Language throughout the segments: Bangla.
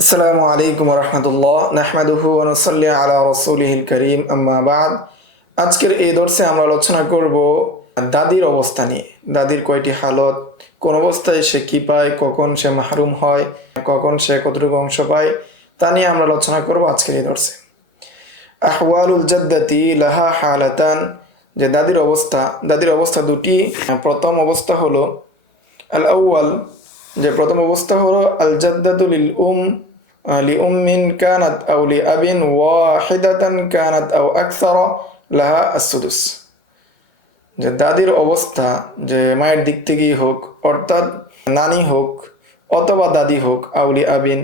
আসসালামু আলাইকুম রহমতুল্লাহ নাহমাদুহু ওয়া নুসাল্লি আলা রাসূলিহিল কারীম আম্মা বাদ। আজকের এই দর্শে আমরা আলোচনা করব দাদির অবস্থা নিয়ে। দাদির কয়টি হালত, কোন অবস্থায় সে কি পায়, কখন সে মাহরুম হয়, কখন সে কতটুকু অংশ পায়, তা নিয়ে আমরা আলোচনা করব আজকের এই দর্শে। আহওয়ালুল জাদ্দাতি লাহা হালাতান, যে দাদির অবস্থা দুটি। প্রথম অবস্থা হলো আল আউয়াল, যে প্রথম অবস্থা হলো আল জাদ্দাতু লি উম্মিন কানাত আও লি আবিন ওয়াহিদাতান কানাত আও আকসারা লাহা আসসুদুস। যে দাদির অবস্থা, যে মায়ের দিক থেকেই হোক, অর্থাৎ নানি হোক অথবা দাদি হোক, আউলি আবিন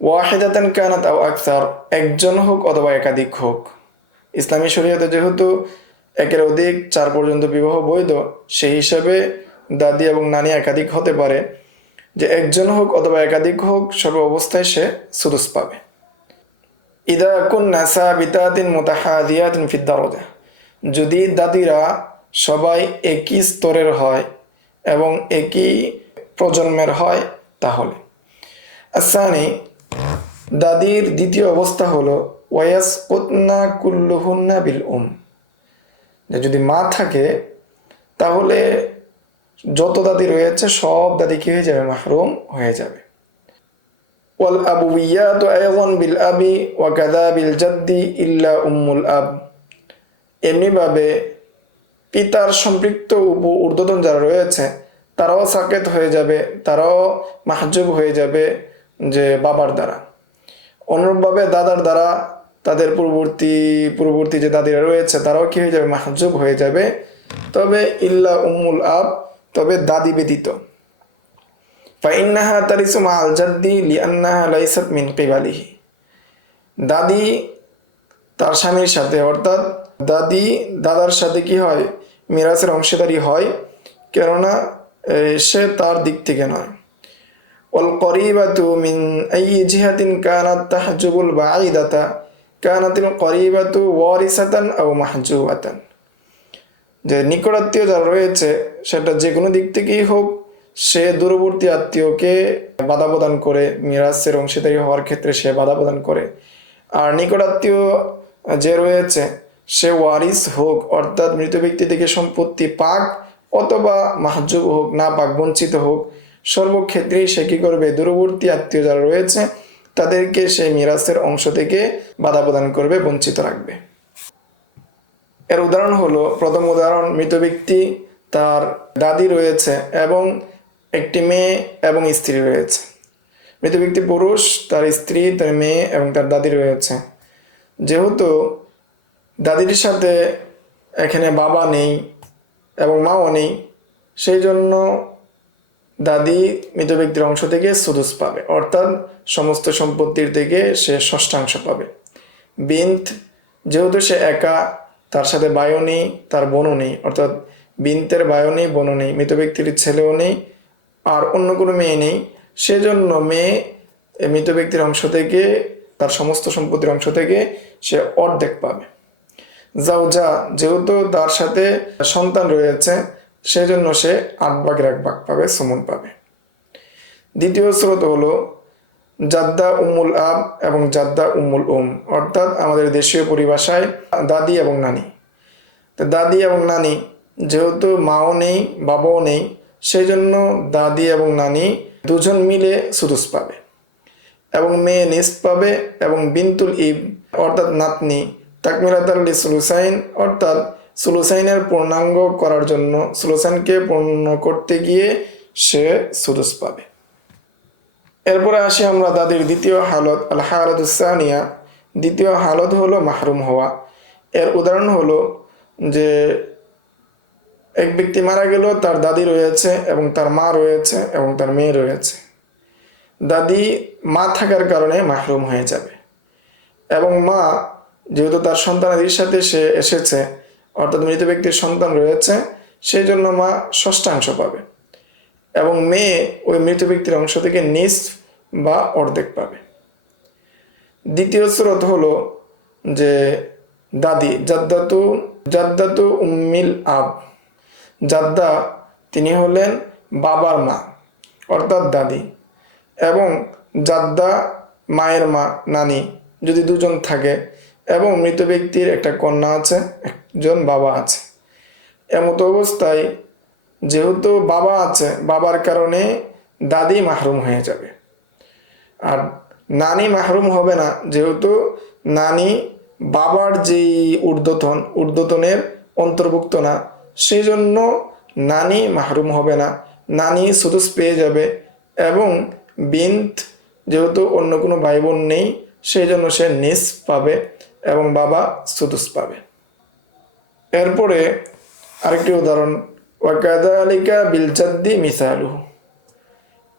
ওয়াহিদাতান কানাত আও আকসার, একজন হোক অথবা একাধিক হোক। ইসলামী শরীয়তে যেহেতু একের অধিক 4 পর্যন্ত বিবাহ বৈধ, সেই হিসাবে দাদি এবং নানি একাধিক হতে পারে। যে একজন হোক অথবা একাধিক হোক, সর্ব অবস্থায় সে সুদুস পাবে। ইদা কুন্না সাবিতাতিন মুতাহাদিয়াতিন ফিদ দারজা, যদি দাদিরা সবাই একই স্তরের হয় এবং একই প্রজন্মের হয় তাহলে। আসানি, দাদির দ্বিতীয় অবস্থা হলো ওয়ায়াসকুতনা কুল্লুহুন্না বিল যে যদি মা থাকে তাহলে যত দাদি রয়েছে সব দাদি কি হয়ে যাবে? মাহরুম হয়ে যাবে। ওয়াল আবুইয়াতু আইযান বিল আবি ওয়া কাযা বিল জাদ্দি ইল্লা উম্মুল আব, এমনিভাবে পিতার সম্পৃক্ত ঊর্ধ্বতন যারা রয়েছে তারাও সাকেত হয়ে যাবে, তারাও মাহজুব হয়ে যাবে যে বাবার দ্বারা। অনুরূপভাবে দাদার দ্বারা তাদের পূর্ববর্তী যে দাদিরা রয়েছে তারাও কি হয়ে যাবে? মাহজুব হয়ে যাবে। তবে ইল্লা উম্মুল আব, তবে দাদি ব্যতীত। ফাইন্নাহা তারিসু মা আল জাদ্দি লিআন্নাহা লাইসাত মিন কিবালিহি, দাদি তার স্বামীর সাথে, অর্থাৎ দাদি দাদার সাথে কি হয়? মিরাসের অংশীদারি হয়, কেননা সে তার দিক থেকে নয়। ওয়াল করিবাতু মিন আইয়ি জিহাতিন কানাত তাহজুবুল বাঈদাতা কানাতিল করিবাতু ওয়ারিসাতান আও মাহজুবাতান, যে নিকটাত্মীয় যারা রয়েছে সেটা যে কোনো দিক থেকেই হোক, সে দূরবর্তী আত্মীয়কে বাধা প্রদান করে, মিরাসের অংশীদারি হওয়ার ক্ষেত্রে সে বাধা প্রদান করে। আর নিকটাত্মীয় যে রয়েছে সে ওয়ারিস হোক, অর্থাৎ মৃত ব্যক্তি থেকে সম্পত্তি পাক, অথবা মাহজুব হোক, না পাক, বঞ্চিত হোক, সর্বক্ষেত্রেই সে কি করবে? দূরবর্তী আত্মীয় যারা রয়েছে তাদেরকে সে মিরাসের অংশ থেকে বাধা প্রদান করবে, বঞ্চিত রাখবে। এর উদাহরণ হলো, প্রথম উদাহরণ, মৃত ব্যক্তি, তার দাদি রয়েছে এবং একটি মেয়ে এবং স্ত্রী রয়েছে। মৃত ব্যক্তি পুরুষ, তার স্ত্রী, তার মেয়ে এবং তার দাদি রয়েছে। যেহেতু দাদির সাথে এখানে বাবা নেই এবং মাও নেই, সেই জন্য দাদি মৃত ব্যক্তির অংশ থেকে সুদুস পাবে, অর্থাৎ সমস্ত সম্পত্তির থেকে সে ষষ্ঠাংশ পাবে। বিন্ত, যেহেতু সে একা, তার সাথে ভাইও নেই, তার বোনও নেই, অর্থাৎ বিন্তের ভাইও নেই, বোনও নেই, মৃত ব্যক্তির ছেলেও নেই, আর অন্য কোনো মেয়ে নেই, সেজন্য মেয়ে মৃত ব্যক্তির অংশ থেকে, তার সমস্ত সম্পত্তির অংশ থেকে সে অর্ধেক পাবে। জাওজা, যেহেতু তার সাথে সন্তান রয়েছে, সেজন্য সে 8/1 পাবে, সুমন পাবে। দ্বিতীয় স্রোত হলো জাদ্দা উম্মুল আব এবং জাদ্দা উম্মুল অর্থাৎ আমাদের দেশীয় পরিভাষায় দাদি এবং নানি। তো দাদি এবং নানি, যেহেতু মাও নেই, বাবাও নেই, সেই জন্য দাদি এবং নানি দুজন মিলে সুদুস পাবে এবং মেয়ে নিসফ পাবে। এবং বিনতুল ইব অর্থাৎ নাতনি তাকমিলাতাল লিসুলুসাইন, অর্থাৎ সুলুসাইনের পূর্ণাঙ্গ করার জন্য, সুলুসাইনকে পূর্ণ করতে গিয়ে সে সুদুস পাবে। এরপরে আসি আমরা দাদির দ্বিতীয় হালত, আল হালাতুস সানিয়া। দ্বিতীয় হালত হলো মাহরুম হওয়া। এর উদাহরণ হলো যে এক ব্যক্তি মারা গেল, তার দাদি রয়েছে এবং তার মা রয়েছে এবং তার মেয়ে রয়েছে। দাদি মা থাকার কারণে মাহরুম হয়ে যাবে এবং মা, যেহেতু তার সন্তানাদির সাথে সে এসেছে, অর্থাৎ মৃত ব্যক্তির সন্তান রয়েছে, সেই জন্য মা ষষ্ঠাংশ পাবে এবং মেয়ে ওই মৃত ব্যক্তির অংশ থেকে নিসফ বা অর্ধেক পাবে। দ্বিতীয় স্রোত হলো যে দাদি, জাদ্দাতু উম্মিল আব, জাদ্দা তিনি হলেন বাবার মা, অর্থাৎ দাদি, এবং জাদ্দা মায়ের মা নানি যদি দুজন থাকে এবং মৃত ব্যক্তির একটা কন্যা আছে, একজন বাবা আছে, এমতো অবস্থায় যেহেতু বাবা আছে, বাবার কারণে দাদি মাহরুম হয়ে যাবে। আর নানি মাহরুম হবে না, যেহেতু নানি বাবার যেই ঊর্ধ্বতনের অন্তর্ভুক্ত না, সেই জন্য নানি মাহরুম হবে না, নানি সুদুস পেয়ে যাবে। এবং বিন্ত যেহেতু অন্য কোনো ভাই বোন নেই, সেই জন্য সে নিস পাবে এবং বাবা সুদুস পাবে। এরপরে আরেকটি উদাহরণ, ওয়াকাদালিকা বিলজাদ্দি মিসালুহু,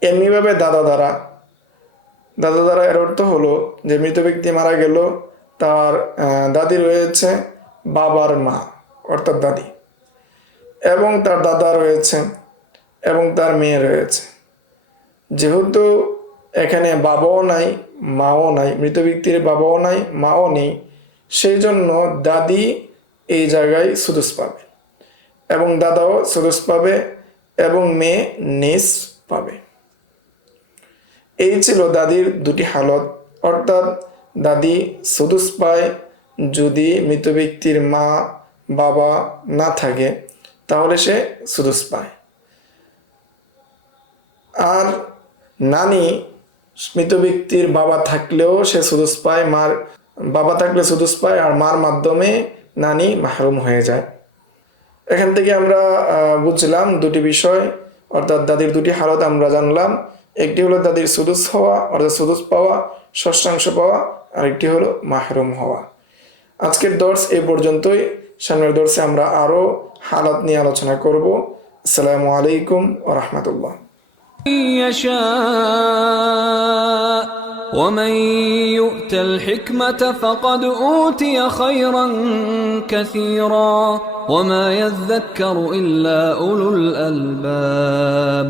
এমনিভাবে দাদা দ্বারা এর অর্থ হলো যে মৃত ব্যক্তি মারা গেল, তার দাদি রয়েছে বাবার মা অর্থাৎ দাদি, এবং তার দাদা রয়েছে এবং তার মেয়ে রয়েছে। যেহেতু এখানে বাবাও নাই মাও নাই, মৃত ব্যক্তির বাবাও নাই মাও নেই, সেই জন্য দাদি এই জায়গায় সুদুস পাবে এবং দাদাও সুদুস পাবে এবং মেয়ে নিস পাবে। এই ছিল দাদির দুটি হালত, অর্থাৎ দাদি সুদুস পায় যদি মৃত ব্যক্তির মা বাবা না থাকে, তাহলে সে সুদুস পায়। আর নানি মৃত ব্যক্তির বাবা থাকলেও সে সুদুস পায়, মার বাবা থাকলে সুদুস পায়, আর মার মাধ্যমে নানি মাহরুম হয়ে যায়। এখান থেকে আমরা বুঝলাম দুটি বিষয়, অর্থাৎ দাদির দুটি হালত আমরা জানলাম। একটি হলো দাদির সুদুস হওয়া অর্থাৎ সুদুস পাওয়া, ষষ্ঠাংশ পাওয়া, আরেকটি হলো মাহরুম হওয়া। আজকের দর্স এই পর্যন্তই। সামনের দর্সে আমরা আরও হালত নিয়ে আলোচনা করব। আসসালামু আলাইকুম ওয়া রাহমাতুল্লাহ। ومن يؤت الحكمة فقد أوتي خيرا كثيرا وما يذكر إلا أولو الألباب